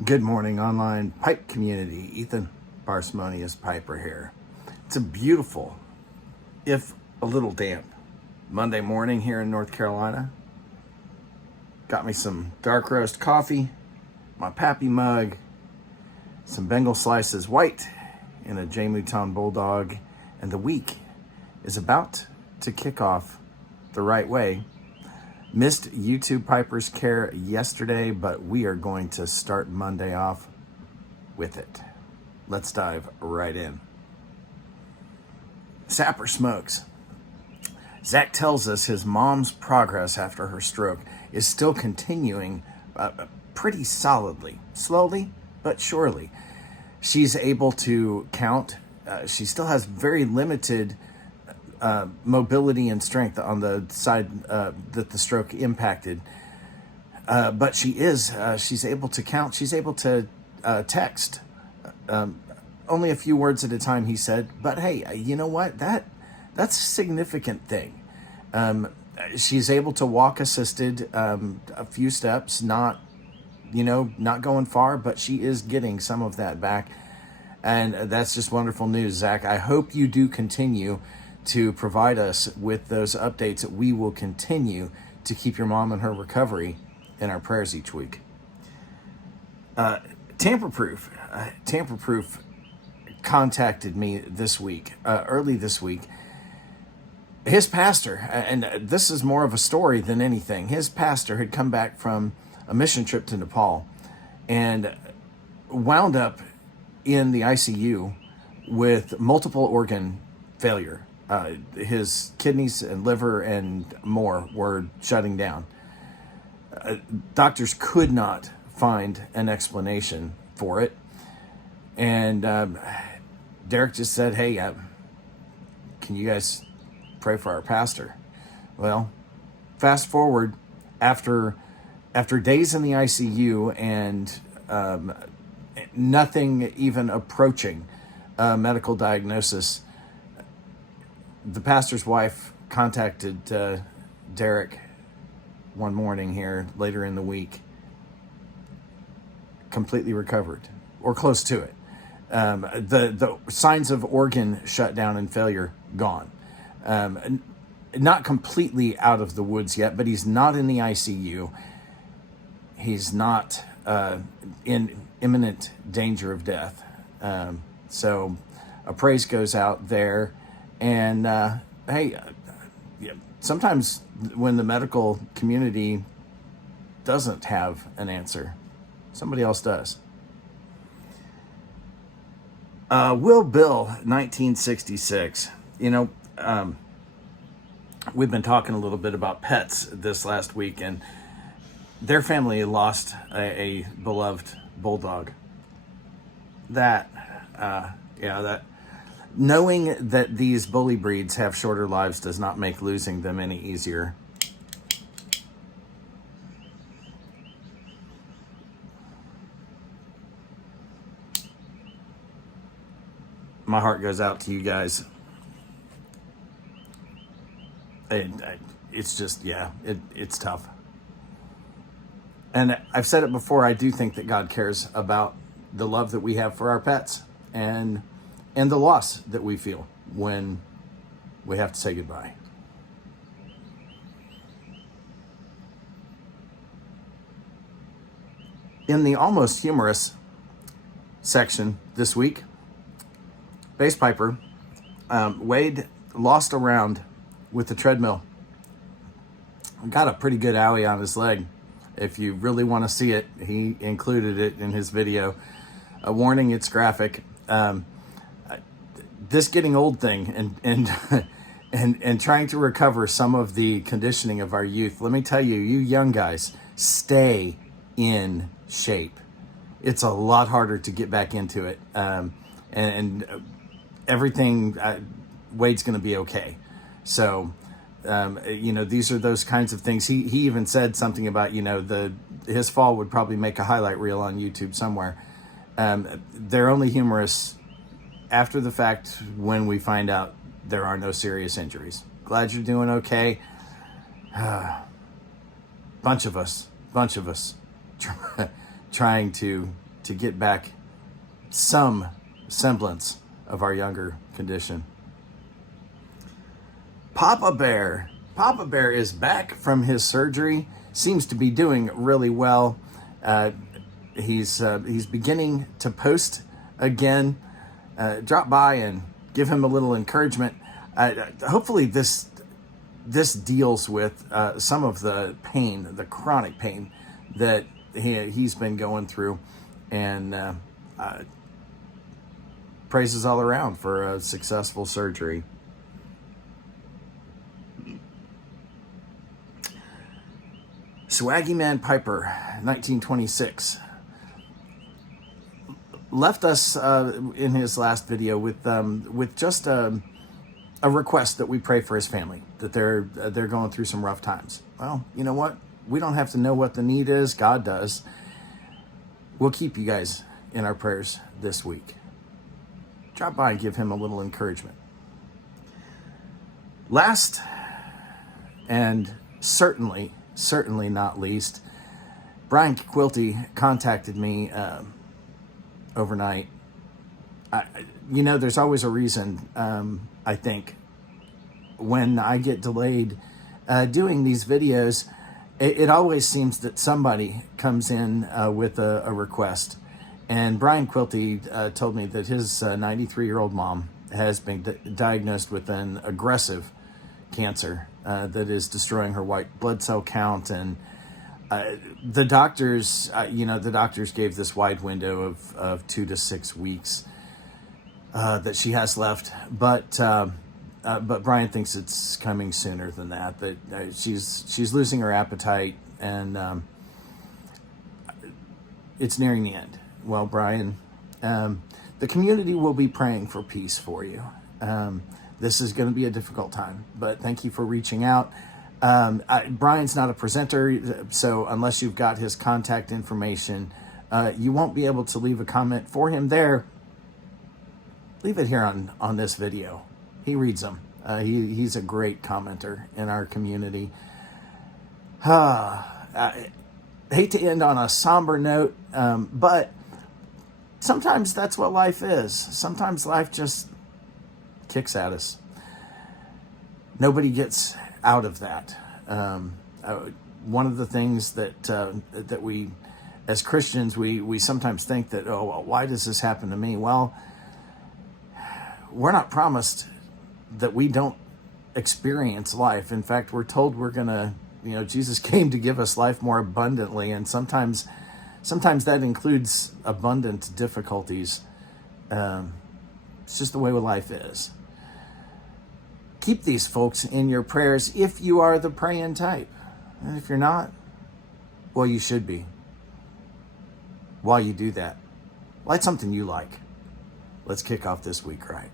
Good morning, online pipe community. Ethan Piper here. It's a beautiful, if a little damp, Monday morning here in North Carolina. Got me some dark roast coffee, my Pappy mug, some Bengal slices white, and a J. Mouton Bulldog. And the week is about to kick off the right way. Missed YouTube Piper's Care yesterday, but we are going to start Monday off with it. Let's dive right in. Sapper Smokes. Zach tells us his mom's progress after her stroke is still continuing pretty solidly, slowly but surely. She's able to count. She still has very limited mobility and strength on the side that the stroke impacted. But she's able to count. She's able to text. Only a few words at a time, he said. But hey, you know what? That's a significant thing. She's able to walk assisted a few steps, not going far, but she is getting some of that back. And that's just wonderful news, Zach. I hope you do continue to provide us with those updates. We will continue to keep your mom and her recovery in our prayers each week. Tamper-Proof contacted me this week, early this week. His pastor, and this is more of a story than anything, his pastor had come back from a mission trip to Nepal and wound up in the ICU with multiple organ failure. His kidneys and liver and more were shutting down. Doctors could not find an explanation for it. And Derek just said, hey, can you guys pray for our pastor? Well, fast forward, after days in the ICU and nothing even approaching medical diagnosis, the pastor's wife contacted Derek one morning here later in the week, completely recovered or close to it. The signs of organ shutdown and failure gone. Not completely out of the woods yet, but he's not in the ICU. He's not in imminent danger of death. So a praise goes out there. And hey, sometimes when the medical community doesn't have an answer, somebody else does. Will Bill, 1966. We've been talking a little bit about pets this last week, and their family lost a beloved bulldog. Knowing that these bully breeds have shorter lives does not make losing them any easier. My heart goes out to you guys. It's just, it's tough. And I've said it before, I do think that God cares about the love that we have for our pets and the loss that we feel when we have to say goodbye. In the almost humorous section this week, Basspiper, Wade lost a round with the treadmill. Got a pretty good owie on his leg. If you really want to see it, he included it in his video. A warning, it's graphic. This getting old thing and trying to recover some of the conditioning of our youth. Let me tell you, you young guys, stay in shape. It's a lot harder to get back into it. And everything, Wade's going to be okay. So, these are those kinds of things. He even said something about, his fall would probably make a highlight reel on YouTube somewhere. They're only humorous after the fact when we find out there are no serious injuries. Glad you're doing okay. Bunch of us trying to to get back some semblance of our younger condition. Papabear. Papabear is back from his surgery. Seems to be doing really well. He's beginning to post again. Drop by and give him a little encouragement. Hopefully this deals with some of the pain, the chronic pain that he's been going through, and praises all around for a successful surgery. Swaggy Man Piper, 1926, left us in his last video with just a request that we pray for his family, that they're going through some rough times. Well, you know what? We don't have to know what the need is. God does. We'll keep you guys in our prayers this week. Drop by and give him a little encouragement. Last and certainly not least, Brian Quilty contacted me overnight. There's always a reason, I think, when I get delayed doing these videos. It always seems that somebody comes in with a request. And Brian Quilty told me that his 93-year-old mom has been diagnosed with an aggressive cancer that is destroying her white blood cell count. And the doctors gave this wide window of 2 to 6 weeks that she has left. But Brian thinks it's coming sooner than that, that she's losing her appetite, and it's nearing the end. Well, Brian, the community will be praying for peace for you. This is going to be a difficult time, but thank you for reaching out. Brian's not a presenter, so unless you've got his contact information, you won't be able to leave a comment for him there. Leave it here on this video. He reads them. He's a great commenter in our community. I hate to end on a somber note, but sometimes that's what life is. Sometimes life just kicks at us. Nobody gets out of that. One of the things that we, as Christians, we sometimes think that, oh, well, why does this happen to me? Well, we're not promised that we don't experience life. In fact, we're told we're gonna, Jesus came to give us life more abundantly, and sometimes that includes abundant difficulties. It's just the way life is. Keep these folks in your prayers if you are the praying type. And if you're not, well, you should be. While you do that, light something you like. Let's kick off this week right.